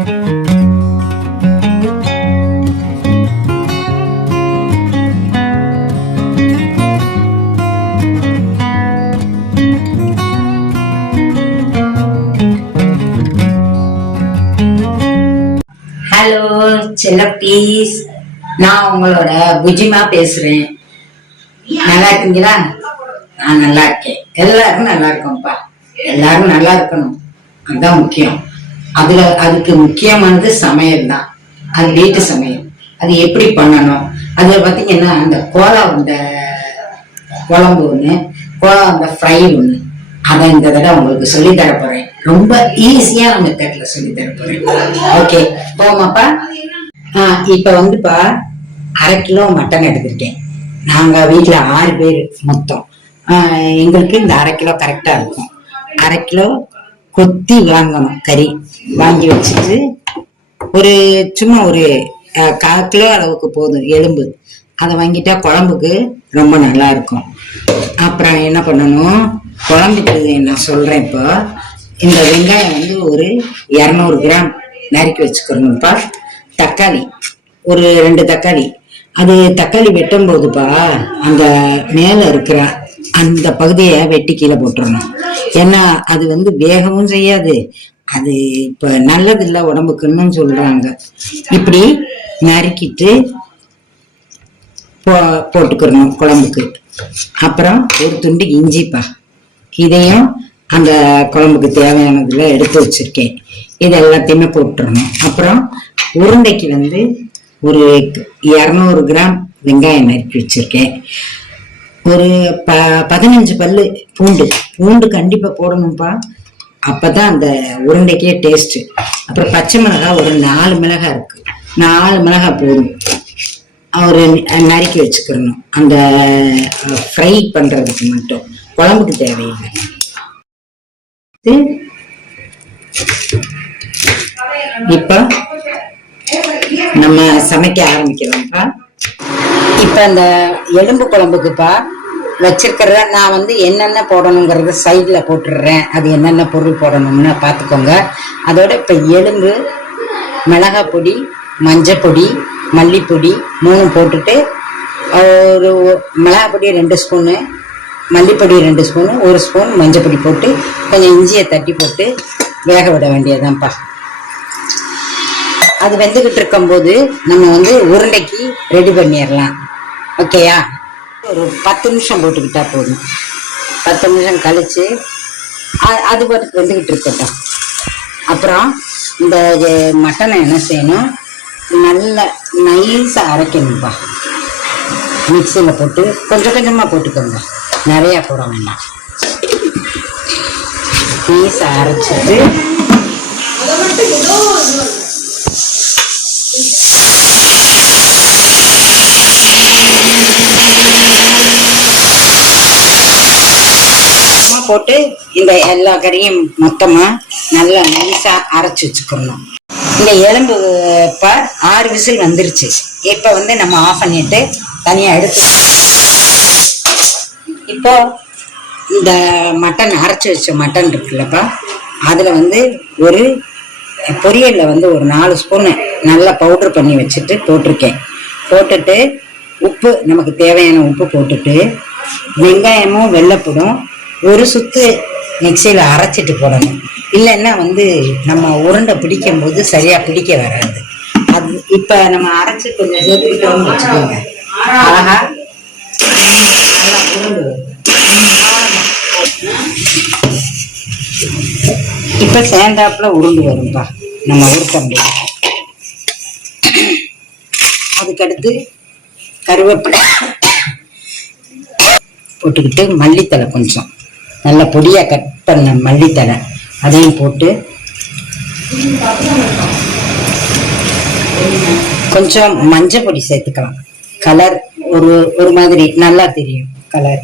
Hello செல்லப்பீஸ், நான் உங்களோட புஜிமா பேசுறேன். நல்லா இருக்கீங்களா? நான் நல்லா இருக்கேன். எல்லாரும் நல்லா இருக்கோம்ப்பா. எல்லாரும் நல்லா இருக்கணும், அதுதான் முக்கியம். அதுக்கு முக்கியமானது சமையல் தான். அது வீட்டு சமையல். அது எப்படி பண்ணணும், அது பாத்தீங்கன்னா அந்த கோலா உருண்டை குழம்பு ஒண்ணு, கோலா உருண்டை ஃப்ரை ஒண்ணு, அதை இந்த தடவை உங்களுக்கு சொல்லி தர போறேன். ரொம்ப ஈஸியான மெத்தட்ல சொல்லி தர போறேன். ஓகே, போமாப்பா. இப்ப வந்துப்பா 1/2 கிலோ மட்டன் எடுத்திருக்கேன். நாங்க வீட்டுல 6 பேர் மொத்தம். எங்களுக்கு இந்த 1/2 கிலோ கரெக்டா இருக்கும். 1/2 கிலோ கொத்தி வாங்கணும். கறி வாங்கி வச்சுட்டு சும்மா ஒரு 1/4 கிலோ அளவுக்கு போதும் எலும்பு. அதை வாங்கிட்டா குழம்புக்கு ரொம்ப நல்லா இருக்கும். அப்புறம் என்ன பண்ணணும், குழம்புக்கு நான் சொல்றேன். இப்போ இந்த வெங்காயம் வந்து ஒரு 200 கிராம் நறுக்கி வச்சுக்கணும்ப்பா. தக்காளி ஒரு 2 தக்காளி. அது தக்காளி வெட்டும் போதுப்பா அந்த மேல இருக்கிற அந்த பகுதியை வெட்டி கீழே போட்டுறணும். ஏன்னா அது வந்து வேகவும் செய்யாது, அது இப்ப நல்லது இல்லை உடம்புக்குன்னு சொல்றாங்க. இப்படி நறுக்கிட்டு போட்டுக்கிறணும் குழம்புக்கு. அப்புறம் ஒரு துண்டு இஞ்சிப்பா, இதையும் அந்த குழம்புக்கு தேவையானதுல எடுத்து வச்சிருக்கேன். இது எல்லாத்தையுமே போட்டுறணும். அப்புறம் உருண்டைக்கு வந்து ஒரு 200 கிராம் வெங்காயம் நறுக்கி வச்சிருக்கேன். ஒரு 15 பல்லு பூண்டு கண்டிப்பா போடணும்ப்பா, அப்பதான் அந்த உருண்டைக்கே டேஸ்ட். அப்புறம் பச்சை மிளகாய் ஒரு 4 மிளகாய் இருக்கு, 4 மிளகாய் போதும். ஒரு நறுக்கி வச்சுக்கிறணும், அந்த ஃப்ரை பண்றதுக்கு மட்டும், குழம்புக்கு தேவையில்லை. இப்ப நம்ம சமைக்க ஆரம்பிக்கலாம்ப்பா. இப்ப அந்த எலும்பு குழம்புக்குப்பா வச்சிருக்கிறத நான் வந்து என்னென்ன போடணுங்கிறத சைட்ல போட்டுடுறேன். அது என்னென்ன பொருள் போடணும்னு பார்த்துக்கோங்க. அதோட இப்ப எலும்பு, மிளகாய் பொடி, மஞ்சள் பொடி, மல்லிப்பொடி 3 போட்டுட்டு, ஒரு மிளகாய் பொடி 2 ஸ்பூனு, மல்லிப்பொடி 2 ஸ்பூனு, 1 ஸ்பூன் மஞ்சள் பொடி போட்டு கொஞ்சம் இஞ்சியை தட்டி போட்டு வேக விட வேண்டியதுதான்ப்பா. அது வெந்துகிட்டு இருக்கும் போது நம்ம வந்து உருண்டைக்கு ரெடி பண்ணிடலாம். ஓகேயா? ஒரு 10 நிமிஷம் போட்டுக்கிட்டா போதும். 10 நிமிஷம் கழிச்சு அது பாட்டுக்கு வெந்துகிட்டு இருக்கட்டும். அப்புறம் இந்த மட்டனை என்ன செய்யணும், நல்ல நைஸா அரைக்கணும்ப்பா. மிக்சியில போட்டு கொஞ்சம் கொஞ்சமா போட்டுக்கோங்க, நிறைய போட வேண்டாம். நைஸா அரைச்சிட்டு போட்டு இந்த எல்லா கறியும் மொத்தமா நல்லா நைஸா அரைச்சு வச்சுக்கணும். இந்த எலும்பு இப்ப 6 விசில் வந்துருச்சு. இப்ப வந்து நம்ம ஆஃப் பண்ணிட்டு தனியா எடுத்து, இப்போ இந்த மட்டன் அரைச்சு வச்ச மட்டன் இருக்குல்லப்பா, அதுல வந்து ஒரு பொரியல்ல வந்து ஒரு 4 ஸ்பூன் நல்லா பவுடர் பண்ணி வச்சுட்டு போட்டிருக்கேன். போட்டுட்டு உப்பு, நமக்கு தேவையான உப்பு போட்டுட்டு, வெங்காயமும் வெள்ளைப்பூடும் ஒரு சுத்து மிக்சியில அரைச்சிட்டு போடணும். இல்லைன்னா வந்து நம்ம உருண்டை பிடிக்கும் போது சரியா பிடிக்க வராது. அது இப்ப நம்ம அரைச்சு கொஞ்சம் சேர்த்துக்கிட்டோம்னு வச்சுக்கோங்க, அழகா நல்லா உருண்டு வரும். இப்ப சேர்ந்தாப்புல உருண்டு வரும்பா, நம்ம உருட்ட முடியும். அதுக்கடுத்து கருவேப்பிலை போட்டுக்கிட்டு, மல்லித்தலை கொஞ்சம் நல்ல பொடியா கட் பண்ண மல்லித்தலை அதையும் போட்டு, கொஞ்சம் மஞ்சள் பொடி சேர்த்துக்கலாம். கலர் ஒரு மாதிரி நல்லா தெரியும் கலர்.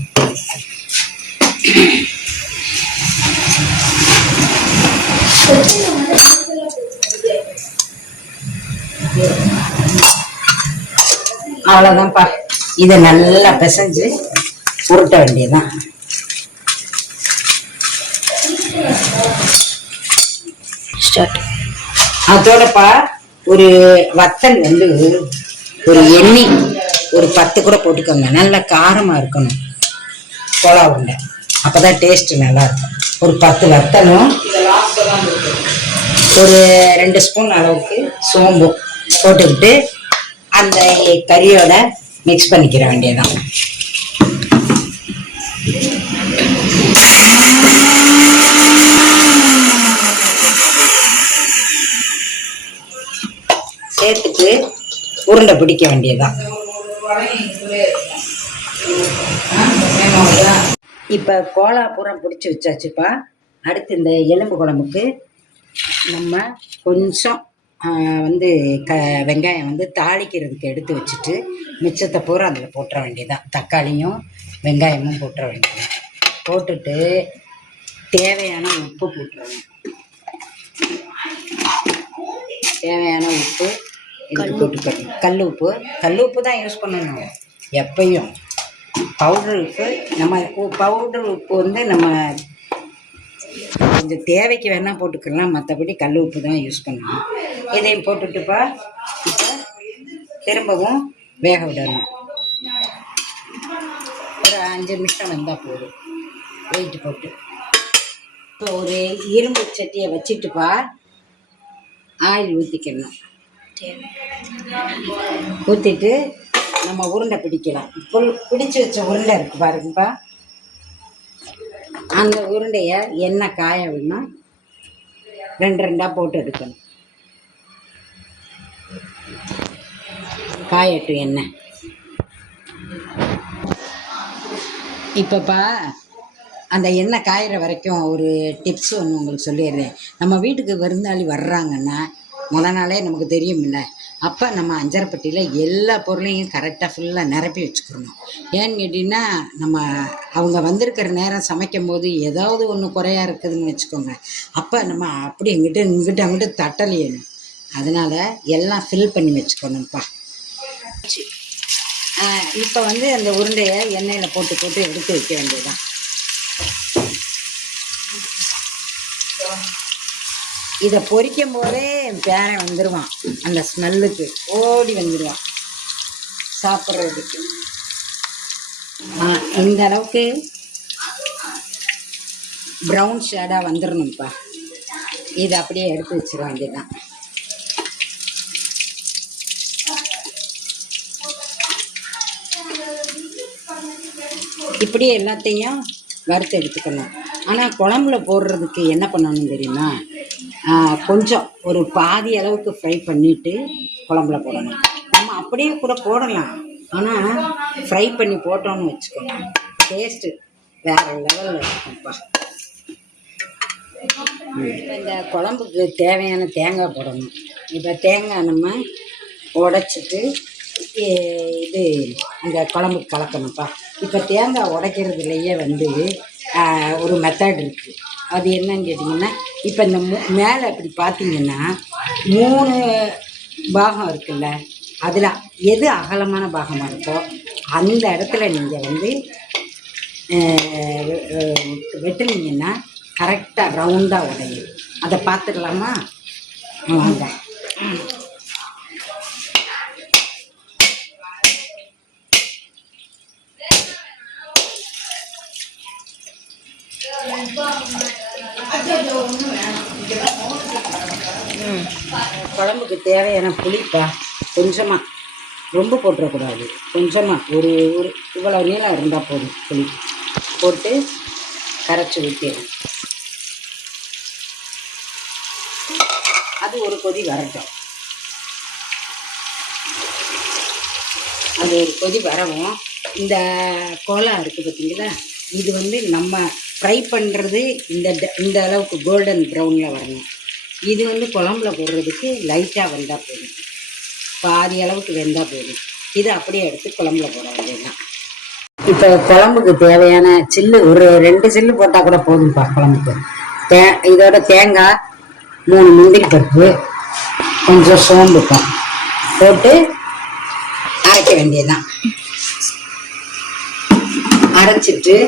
அவ்வளவுதான்ப்பா. இதை நல்லா பிசைஞ்சு உருட்ட வேண்டியதுதான். ஸ்டார்ட். அதோடப்பா ஒரு வத்தல் வந்து ஒரு எண்ணெய் ஒரு 10 கூட போட்டுக்கோங்க. நல்லா காரமா இருக்கணும் கோலா உருண்டை, அப்பதான் டேஸ்ட் நல்லா இருக்கும். ஒரு 10 வத்தலும் ஒரு 2 ஸ்பூன் அளவுக்கு சோம்பு போட்டுக்கிட்டு அந்த கறியோட மிக்ஸ் பண்ணிக்கிற வேண்டியதான். சேர்த்துட்டு உருண்டை பிடிக்க வேண்டியதுதான். இப்ப கோலா பூரம் பிடிச்சி வச்சாச்சுப்பா. அடுத்து இந்த எலும்பு குழம்புக்கு நம்ம கொஞ்சம் வந்து வெங்காயம் வந்து தாளிக்கிறதுக்கு எடுத்து வச்சுட்டு மிச்சத்தை பூரா அதில் போட்டுற வேண்டியதான். தக்காளியும் வெங்காயமும் போட்டுற வேண்டியதான். போட்டுட்டு தேவையான உப்பு போட்டுருவேன். தேவையான உப்பு போட்டுக்கணும். கல் உப்பு தான் யூஸ் பண்ணணும் எப்பயும். பவுடர் உப்பு பவுடர் உப்பு வந்து நம்ம கொஞ்சம் தேவைக்கு வேணால் போட்டுக்கலாம், மற்றபடி கல் உப்பு தான் யூஸ் பண்ணணும். இதையும் போட்டுட்டுப்பா இப்போ திரும்பவும் வேக விடணும். ஒரு 5 நிமிஷம் வந்தால் போதும். வெயிட்டு போட்டு இப்போ ஒரு இரும்பு சட்டியை வச்சுட்டுப்பா ஆயில் ஊற்றிக்கணும். ஊற்றிட்டு நம்ம உருண்டை பிடிக்கலாம். பிடிச்சி வச்ச உருண்டை இருக்கு பாருங்கப்பா, அந்த உருண்டைய எண்ணெய் காய விடணும். 2 போட்டு எடுக்கணும். காயட்டும் எண்ணெய். இப்பப்பா அந்த எண்ணெய் காயிற வரைக்கும் ஒரு டிப்ஸ் ஒன்று உங்களுக்கு சொல்லிடுறேன். நம்ம வீட்டுக்கு விருந்தாளி வர்றாங்கன்னா நாளே நமக்கு தெரியுமில்ல, அப்போ நம்ம அஞ்சரைப்பட்டியில் எல்லா பொருளையும் கரெக்டாக ஃபுல்லாக நிரப்பி வச்சுக்கணும். ஏன்னு கேட்டிங்கன்னா நம்ம அவங்க வந்திருக்கிற நேரம் சமைக்கும் போது ஏதாவது ஒன்று குறையா இருக்குதுன்னு வச்சுக்கோங்க, அப்போ நம்ம அப்படி இங்கிட்ட அங்கிட்டு தட்டலையணும். அதனால் எல்லாம் ஃபில் பண்ணி வச்சுக்கணும்ப்பா. இப்போ வந்து அந்த உருண்டையை எண்ணெயில் போட்டு எடுத்து வைக்க வேண்டியதுதான். இதை பொரிக்கும் போதே என் பேரன் வந்துடுவான், அந்த ஸ்மெல்லுக்கு ஓடி வந்துடுவான் சாப்பிட்றதுக்கு. இந்த அளவுக்கு ப்ரௌன் ஷேடாக வந்துடணும்ப்பா. இதை அப்படியே எடுத்து வச்சிட வேண்டியதுதான். இப்படி எல்லாத்தையும் வறுத்து எடுத்துக்கணும். ஆனால் குழம்புல போடுறதுக்கு என்ன பண்ணணும் தெரியுமா, கொஞ்சம் ஒரு பாதி அளவுக்கு ஃப்ரை பண்ணிவிட்டு குழம்புல போடணும். நம்ம அப்படியே கூட போடலாம், ஆனால் ஃப்ரை பண்ணி போட்டோன்னு வச்சுக்கோங்க, டேஸ்ட்டு வேறு லெவலில் இருக்கும்ப்பா. இந்த குழம்புக்கு தேவையான தேங்காய் போடணும். இப்போ தேங்காய் நம்ம உடைச்சிட்டு இது இந்த குழம்புக்கு கலக்கணும்ப்பா. இப்போ தேங்காய் உடைக்கிறதுலையே வந்து ஒரு மெத்தட் இருக்குது. அது என்னன்னு கேட்டிங்கன்னா, இப்போ இந்த மேலே இப்படி பார்த்தீங்கன்னா 3 பாகம் இருக்குல்ல, அதில் எது அகலமான பாகமாக இருக்கோ அந்த இடத்துல நீங்கள் வந்து வெட்டினீங்கன்னா கரெக்டாக ரவுண்டாக உடையும். அதை பார்த்துக்கலாமா? வாங்க. குழம்புக்கு தேவையான புளிப்பா கொஞ்சமாக, ரொம்ப போட்டுறக்கூடாது, கொஞ்சமாக ஒரு இவ்வளோ நீளம் இருந்தால் போதும். புளி போட்டு கரைச்சி ஊற்றிடும். அது ஒரு கொதி வரட்டும். அது ஒரு கொதி வரவும் இந்த கோலா இருக்குது பார்த்தீங்களா, இது வந்து நம்ம ஃப்ரை பண்ணுறது இந்த அளவுக்கு கோல்டன் ப்ரௌனில் வரணும். இது வந்து குழம்புல போடுறதுக்கு லைட்டாக வெந்தால் போதும், பாதி அளவுக்கு வெந்தால் போதும். இது அப்படியே எடுத்து குழம்புல போட வேண்டியதுதான். இப்போ குழம்புக்கு தேவையான சில்லு ஒரு 2 சில்லு போட்டால் கூட போதும்ப்பா குழம்புக்கு. இதோட தேங்காய், 3 முந்திரி பருப்பு, கொஞ்சம் சோம்புக்கும் போட்டு அரைக்க வேண்டியதுதான். அரைச்சிட்டு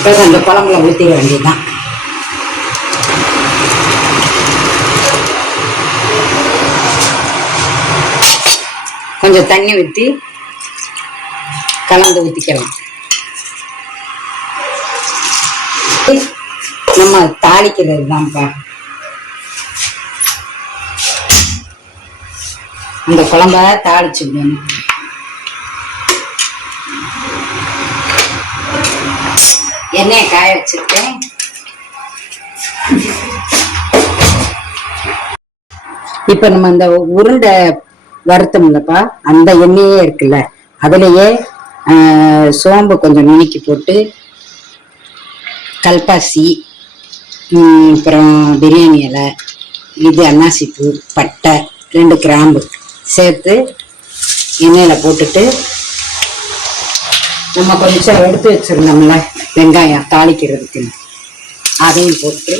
இப்போ அந்த குழம்புல ஊற்றிட வேண்டியதுதான். கொஞ்சம் தண்ணி ஊற்றி கலந்து ஊற்றிக்கலாம். நம்ம தாளிக்கிறது தான்ப்பா. இந்த குழம்ப தாளிச்சுக்கணும். எண்ணெயை காய வச்சிருக்கேன். இப்ப நம்ம இந்த உருண்டை வருத்தம்லப்பா, அந்த எண்ணெயே இருக்குல்ல, அதுலயே சோம்பு கொஞ்சம் நுணுக்கி போட்டு, கல்பாசி, அப்புறம் பிரியாணி இலை, இது அன்னாசிப்பூ, பட்டை, 2 கிராம்பு சேர்த்து எண்ணெயில போட்டுட்டு, நம்ம கொஞ்சம் எடுத்து வச்சிருந்தோம்ல வெங்காயம் தாளிக்கிறதுக்கு, அதையும் போட்டு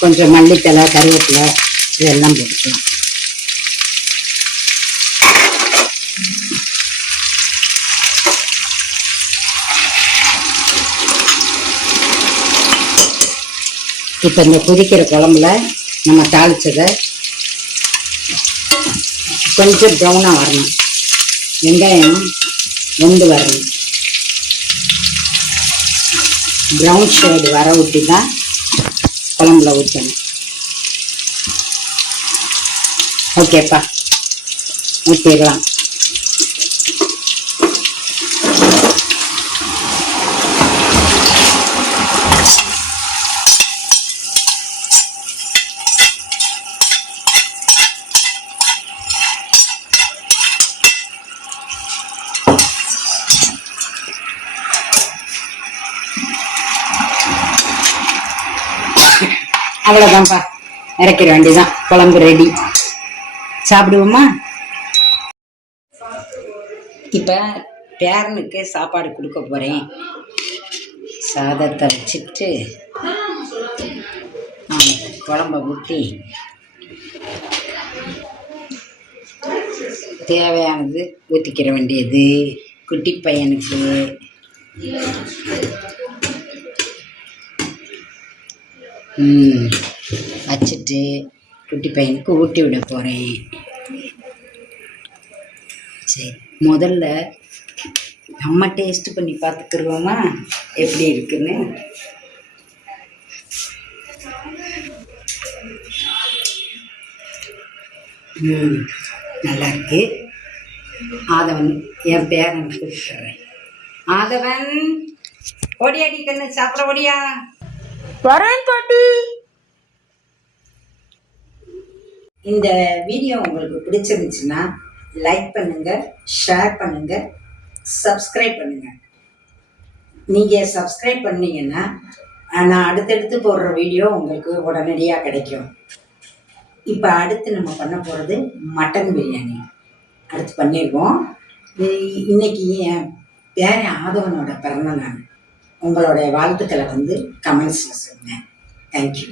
கொஞ்சம் மல்லித்தலை, கருவேப்பிலை இதெல்லாம் போட்டுக்கலாம். இப்போ இந்த கொதிக்கிற குழம்புல நம்ம தாளிச்சதை கொஞ்சம் ப்ரௌனாக வரணும், வெங்காயம் வெந்து வரணும். ப்ரௌன் ஷேடு வர ஊற்றி தான் குழம்புல ஊற்றணும். ஓகேப்பா, ஊற்றிடலாம். அவ்வளோதான்ப்பா, இறக்கிற வேண்டியதான். குழம்பு ரெடி. சாப்பிடுவோமா? இப்போ பேரனுக்கு சாப்பாடு கொடுக்க போகிறேன். சாதத்தை வச்சுட்டு குழம்ப ஊற்றி தேவையானது ஊற்றிக்கிற வேண்டியது. குட்டி பையனுக்கு வச்சுட்டு குட்டி பையனுக்கு ஊட்டி விட போகிறேன். சரி, முதல்ல நம்ம டேஸ்ட் பண்ணி பார்த்துக்குருவோமா எப்படி இருக்குன்னு. நல்லா இருக்கு. ஆதவன், என் பேரன் கூப்பிட்டுறேன். ஆதவன், ஓடியாடி கண்ணு, சாப்பிட ஓடியா. வரேன் பாட்டி. இந்த வீடியோ உங்களுக்கு பிடிச்சிருந்துச்சுன்னா லைக் பண்ணுங்க, ஷேர் பண்ணுங்க, சப்ஸ்கிரைப் பண்ணுங்க. நீங்க சப்ஸ்கிரைப் பண்ணீங்கன்னா நான் அடுத்தடுத்து போடுற வீடியோ உங்களுக்கு உடனடியாக கிடைக்கும். இப்போ அடுத்து நம்ம பண்ண போகிறது மட்டன் பிரியாணி. அடுத்து பண்ணிடுவோம். இன்னைக்கு என் பேரன் ஆதவனோட பிறந்த நாள். உங்களுடைய வாழ்த்துக்களை கமெண்ட்ஸில் சொல்லுங்கள். தேங்க்யூ.